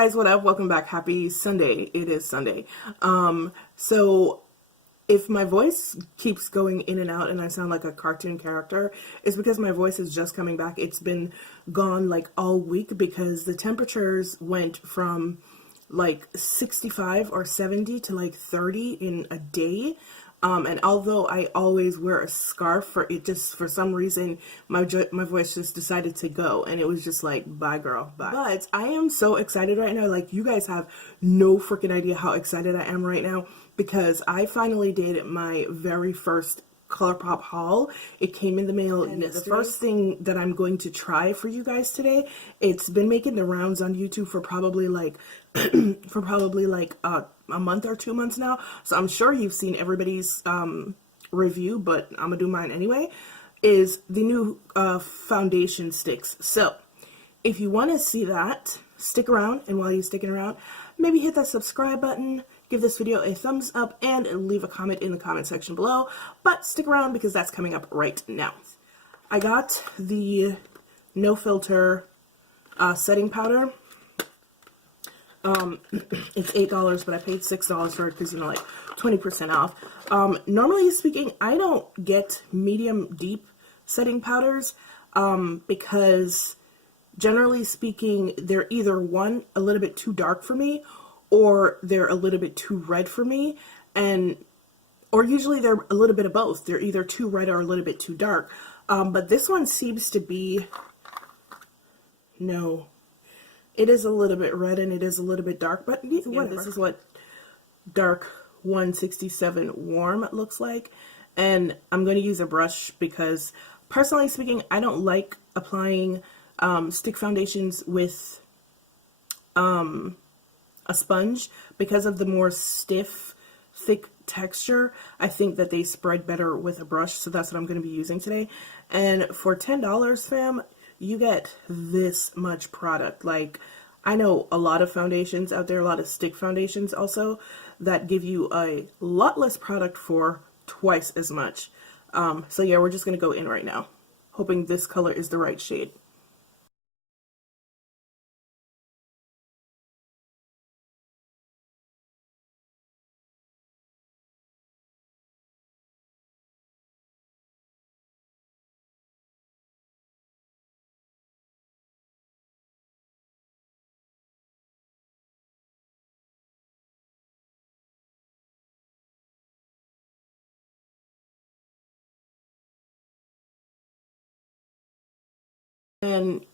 guys, what up? Welcome back. Happy Sunday. It is Sunday. So if my voice keeps going in and out and I sound like a cartoon character, it's because my voice is just coming back. It's been gone like all week because the temperatures went from like 65 or 70 to like 30 in a day. And although I always wear a scarf, for it just for some reason my voice just decided to go, and it was just like, bye girl, bye. But I am so excited right now. Like, you guys have no freaking idea how excited I am right now because I finally did my very first Colourpop haul. It came in the mail yesterday. The first thing that I'm going to try for you guys today, it's been making the rounds on YouTube for probably like a month or 2 months now, so I'm sure you've seen everybody's review, but I'm gonna do mine anyway. Is the new foundation Stix. So if you want to see that, stick around, and while you're sticking around, maybe hit that subscribe button, give this video a thumbs up, and leave a comment in the comment section below. But stick around because that's coming up right now. I got the No Filter setting powder. It's $8, but I paid $6 for it because, you know, like 20% off. Normally speaking, I don't get medium deep setting powders because generally speaking, they're either one, a little bit too dark for me, or they're a little bit too red for me, or usually they're a little bit of both. They're either too red or a little bit too dark. But this one seems to be, no, it is a little bit red and it is a little bit dark, but whatever. This is what dark 167 warm looks like. And I'm going to use a brush because, personally speaking, I don't like applying stick foundations with a sponge because of the more stiff, thick texture. I think that they spread better with a brush, so that's what I'm going to be using today. And for $10, fam, you get this much product. Like, I know a lot of foundations out there, a lot of stick foundations also, that give you a lot less product for twice as much. So yeah, we're just going to go in right now, hoping this color is the right shade. And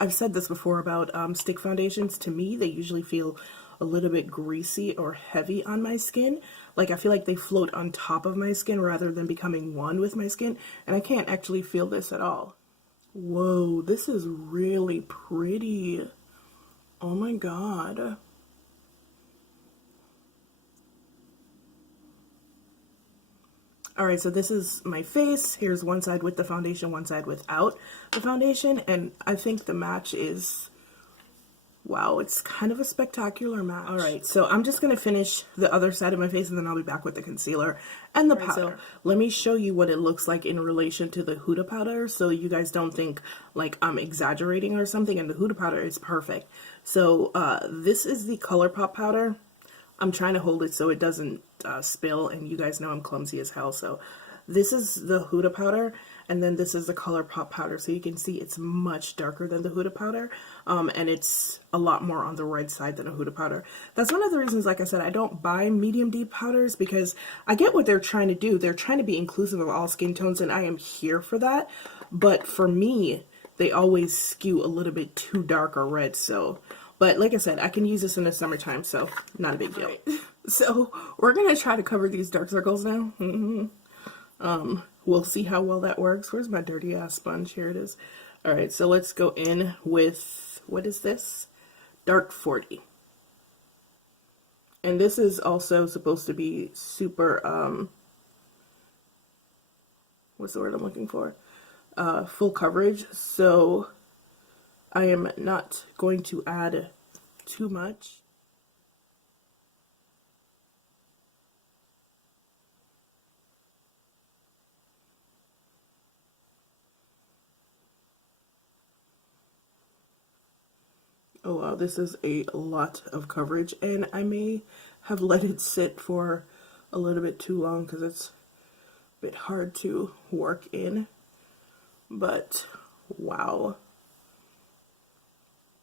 I've said this before about stick foundations. To me, they usually feel a little bit greasy or heavy on my skin. Like, I feel like they float on top of my skin rather than becoming one with my skin. And I can't actually feel this at all. Whoa, this is really pretty. Oh my god. Alright, so this is my face. Here's one side with the foundation, one side without the foundation, and I think the match is, wow, it's kind of a spectacular match. Alright, so I'm just going to finish the other side of my face and then I'll be back with the concealer and the powder. So let me show you what it looks like in relation to the Huda powder so you guys don't think like I'm exaggerating or something, and the Huda powder is perfect. So this is the Colourpop powder. I'm trying to hold it so it doesn't spill, and you guys know I'm clumsy as hell. So this is the Huda powder, and then this is the Colourpop powder. So you can see it's much darker than the Huda powder, and it's a lot more on the red side than a Huda powder. That's one of the reasons, like I said, I don't buy medium deep powders, because I get what they're trying to do. They're trying to be inclusive of all skin tones, and I am here for that. But for me, they always skew a little bit too dark or red, so... But like I said, I can use this in the summertime, so not a big deal. Right. So we're going to try to cover these dark circles now. We'll see how well that works. Where's my dirty ass sponge? Here it is. All right, so let's go in with, what is this? Dark 40. And this is also supposed to be super, what's the word I'm looking for? Full coverage. So I am not going to add too much. Oh wow, this is a lot of coverage, and I may have let it sit for a little bit too long because it's a bit hard to work in, but wow.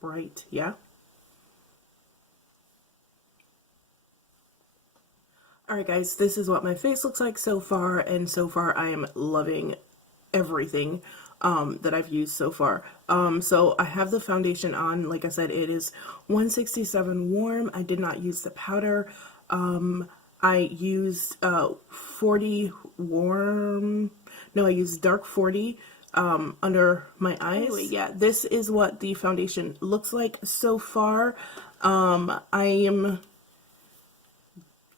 Bright, yeah. Alright guys, this is what my face looks like so far, and so far I am loving everything that I've used so far. So I have the foundation on. Like I said, it is 167 warm. I did not use the powder. I used 40 warm. No, I used dark 40 under my eyes. Anyway, yeah, this is what the foundation looks like so far.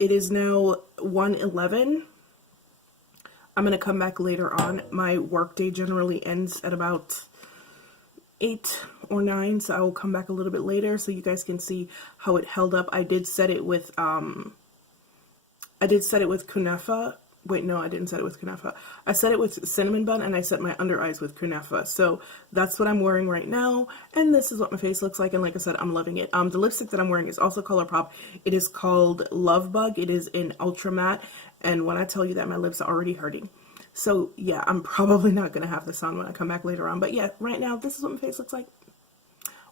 It is now 1:11. I'm going to come back later on. My workday generally ends at about 8 or 9, so I will come back a little bit later so you guys can see how it held up. I did set it with kunafa. Wait, no, I didn't set it with kunafa. I set it with cinnamon bun, and I set my under eyes with kunafa. So that's what I'm wearing right now, and this is what my face looks like, and like I said, I'm loving it. The lipstick that I'm wearing is also Colourpop. It is called Love Bug. It is in Ultra Matte, and when I tell you that, my lips are already hurting. So yeah, I'm probably not going to have this on when I come back later on, but yeah, right now, this is what my face looks like.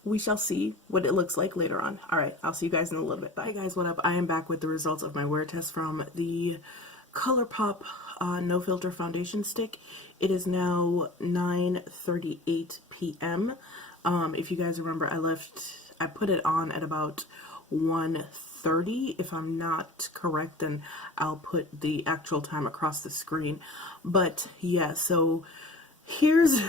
We shall see what it looks like later on. Alright, I'll see you guys in a little bit. Bye. Hey guys, what up? I am back with the results of my wear test from the Colourpop No Filter Foundation Stick. It is now 9:38 p.m. If you guys remember, I put it on at about 1:30. If I'm not correct, then I'll put the actual time across the screen. But yeah, so here's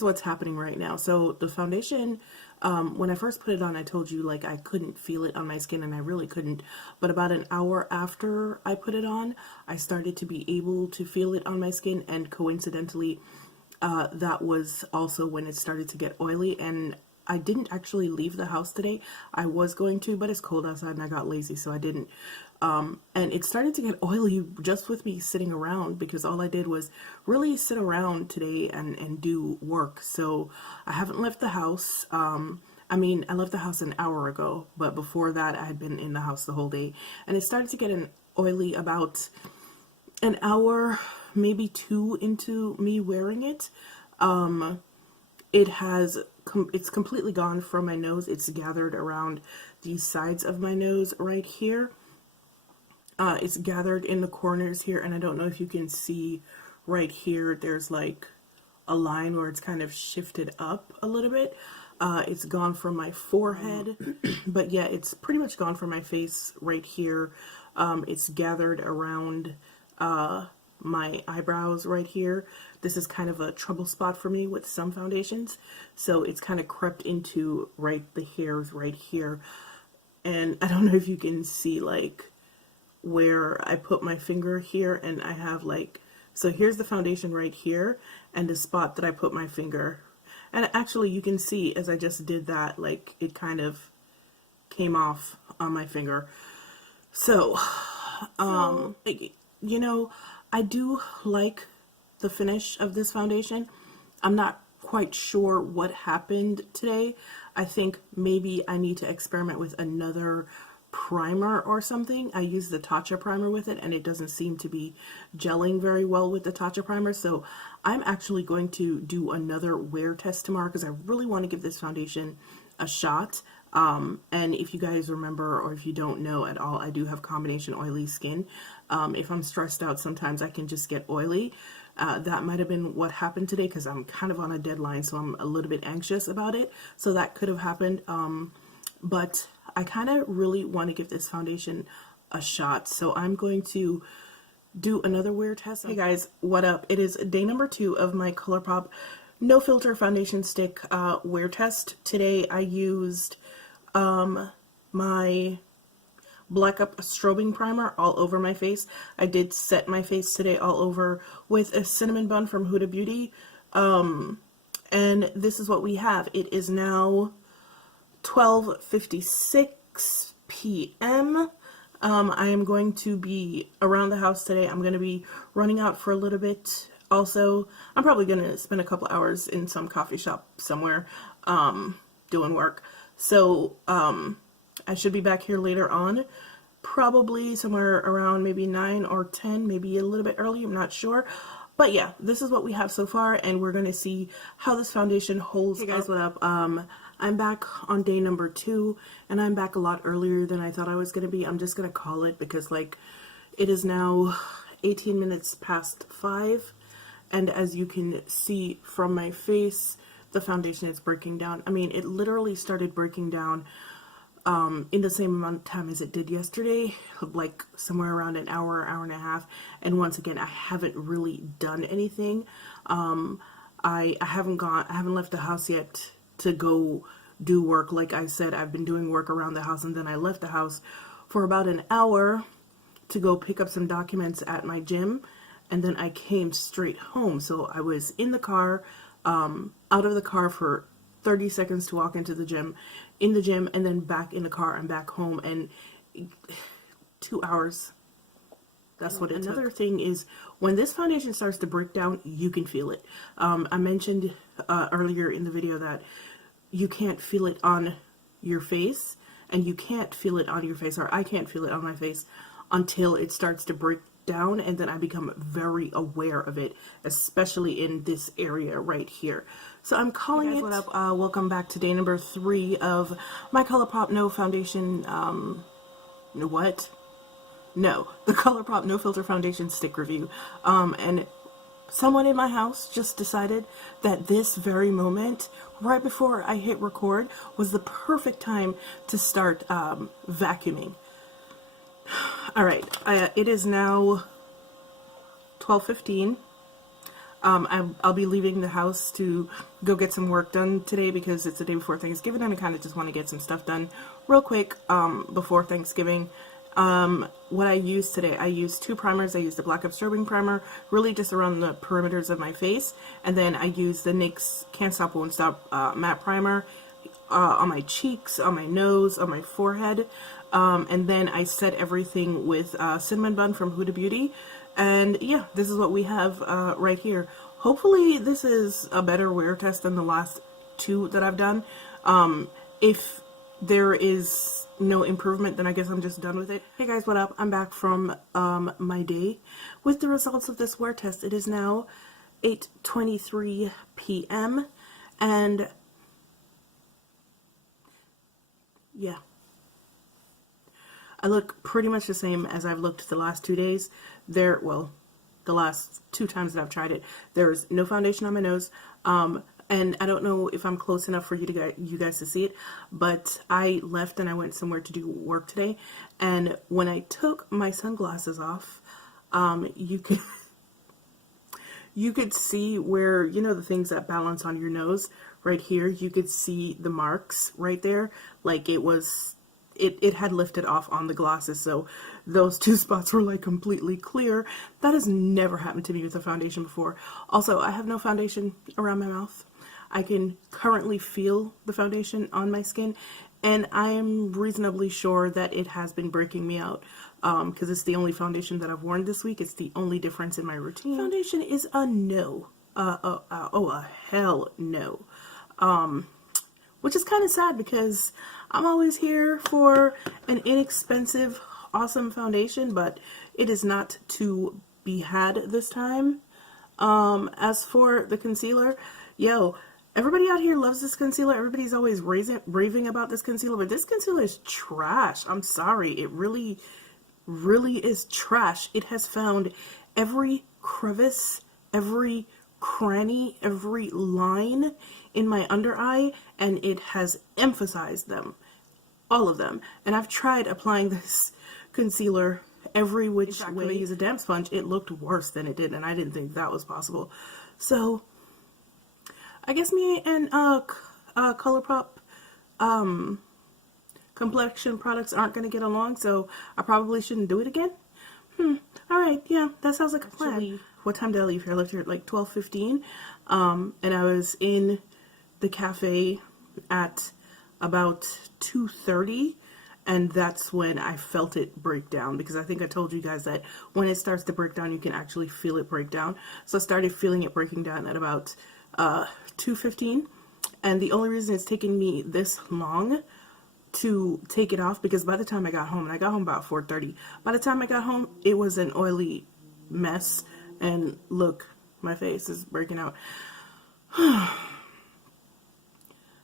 what's happening right now. So the foundation, when I first put it on, I told you like I couldn't feel it on my skin, and I really couldn't. But about an hour after I put it on, I started to be able to feel it on my skin, and coincidentally, that was also when it started to get oily. And I didn't actually leave the house today. I was going to, but it's cold outside and I got lazy, so I didn't. And it started to get oily just with me sitting around, because all I did was really sit around today and do work. So I haven't left the house. I mean, I left the house an hour ago, but before that I had been in the house the whole day. And it started to get oily about an hour, maybe 2 into me wearing it. It's completely gone from my nose. It's gathered around the sides of my nose right here. It's gathered in the corners here, and I don't know if you can see right here, there's like a line where it's kind of shifted up a little bit. It's gone from my forehead, but yeah, it's pretty much gone from my face right here. It's gathered around my eyebrows right here. This is kind of a trouble spot for me with some foundations, so it's kind of crept into the hairs right here. And I don't know if you can see like where I put my finger here, and I have like, so here's the foundation right here, and the spot that I put my finger. And actually you can see as I just did that, like it kind of came off on my finger. So, you know, I do like the finish of this foundation. I'm not quite sure what happened today. I think maybe I need to experiment with another primer or something. I used the Tatcha primer with it, and it doesn't seem to be gelling very well with the Tatcha primer. So I'm actually going to do another wear test tomorrow, because I really want to give this foundation a shot. And if you guys remember, or if you don't know at all, I do have combination oily skin. If I'm stressed out, sometimes I can just get oily. That might have been what happened today, because I'm kind of on a deadline, so I'm a little bit anxious about it. So that could have happened. But I kind of really want to give this foundation a shot. So I'm going to do another wear test. Hey guys, what up? It is day number 2 of my Colourpop No Filter Foundation Stick wear test. Today I used my Black Up Strobing Primer all over my face. I did set my face today all over with a cinnamon bun from Huda Beauty. And this is what we have. It is now 12:56 p.m. I am going to be around the house today. I'm going to be running out for a little bit. Also, I'm probably going to spend a couple hours in some coffee shop somewhere. doing work. So I should be back here later on, probably somewhere around maybe 9 or 10, maybe a little bit early, I'm not sure. But yeah, this is what we have so far, and we're going to see how this foundation holds. Hey guys, what up? I'm back on day number 2, and I'm back a lot earlier than I thought I was going to be. I'm just going to call it because, like, it is now 18 minutes past 5, and as you can see from my face, the foundation is breaking down. I mean, it literally started breaking down in the same amount of time as it did yesterday, like somewhere around an hour, hour and a half. And once again, I haven't really done anything. I haven't left the house yet to go do work. Like I said, I've been doing work around the house, and then I left the house for about an hour to go pick up some documents at my gym, and then I came straight home. So I was in the car, out of the car for 30 seconds to walk into the gym, in the gym, and then back in the car and back home, and 2 hours. That's what it took. Another thing is, when this foundation starts to break down, you can feel it. I mentioned earlier in the video that you can't feel it on your face, and you can't feel it on your face, or I can't feel it on my face until it starts to break down, and then I become very aware of it, especially in this area right here. So I'm calling it. What up? Welcome back to day number 3 of my Colourpop No Foundation. The Colourpop No Filter Foundation Stick review. And someone in my house just decided that this very moment, right before I hit record, was the perfect time to start vacuuming. All right, it is now 12:15. I'll be leaving the house to go get some work done today because it's the day before Thanksgiving, and I kind of just want to get some stuff done real quick before Thanksgiving. What I used today, I used 2 primers. I used the Black Absorbing Primer, really just around the perimeters of my face, and then I used the NYX Can't Stop Won't Stop Matte Primer on my cheeks, on my nose, on my forehead, and then I set everything with Cinnamon Bun from Huda Beauty. And yeah, this is what we have right here. Hopefully this is a better wear test than the last 2 that I've done. If there is no improvement, then I guess I'm just done with it. Hey guys, what up? I'm back from my day with the results of this wear test. It is now 8:23 p.m. and yeah, I look pretty much the same as I've looked the last 2 days. The last 2 times that I've tried it, there's no foundation on my nose. And I don't know if I'm close enough for you guys to see it, but I left and I went somewhere to do work today. And when I took my sunglasses off, you could see where, you know, the things that balance on your nose right here, you could see the marks right there. Like it had lifted off on the glasses, so those 2 spots were like completely clear. That has never happened to me with a foundation before. Also, I have no foundation around my mouth. I can currently feel the foundation on my skin, and I am reasonably sure that it has been breaking me out because it's the only foundation that I've worn this week. It's the only difference in my routine. Foundation is a no. A hell no. Which is kind of sad because I'm always here for an inexpensive, awesome foundation, but it is not to be had this time. As for the concealer, everybody out here loves this concealer. Everybody's always raving about this concealer, but this concealer is trash. I'm sorry. It really, really is trash. It has found every crevice, every cranny, every line in my under eye, and it has emphasized them, all of them. And I've tried applying this concealer every which way. I use a damp sponge. It looked worse than it did, and I didn't think that was possible. So I guess me and Colourpop complexion products aren't going to get along, so I probably shouldn't do it again. Alright, yeah, that sounds like a plan. Actually, what time did I leave here? I left here at like 12:15, and I was in the cafe at about 2:30, and that's when I felt it break down, because I think I told you guys that when it starts to break down, you can actually feel it break down. So I started feeling it breaking down at about 2:15, And the only reason it's taken me this long to take it off, because by the time I got home, and I got home about 4:30, by the time I got home, it was an oily mess. And look, my face is breaking out.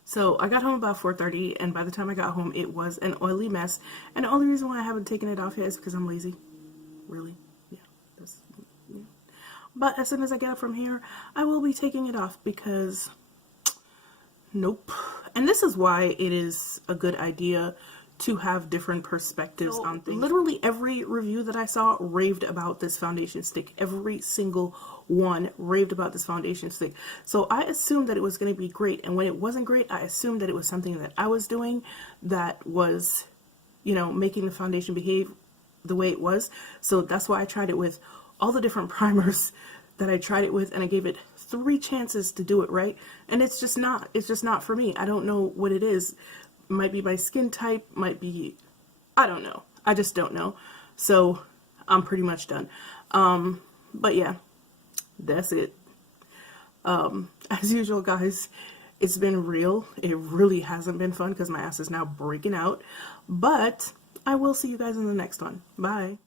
So I got home about 4:30, and by the time I got home, it was an oily mess. And the only reason why I haven't taken it off yet is because I'm lazy. Really? Yeah. But as soon as I get up from here, I will be taking it off because, nope. And this is why it is a good idea to have different perspectives on things. Literally every review that I saw raved about this foundation stick. Every single one raved about this foundation stick. So I assumed that it was going to be great. And when it wasn't great, I assumed that it was something that I was doing that was, you know, making the foundation behave the way it was. So that's why I tried it with all the different primers that I tried it with, and I gave it 3 chances to do it right. And it's just not for me. I don't know what it is. Might be my skin type, might be, I don't know. I just don't know. So I'm pretty much done. But yeah, that's it. As usual, guys, it's been real. It really hasn't been fun because my ass is now breaking out. But I will see you guys in the next one. Bye.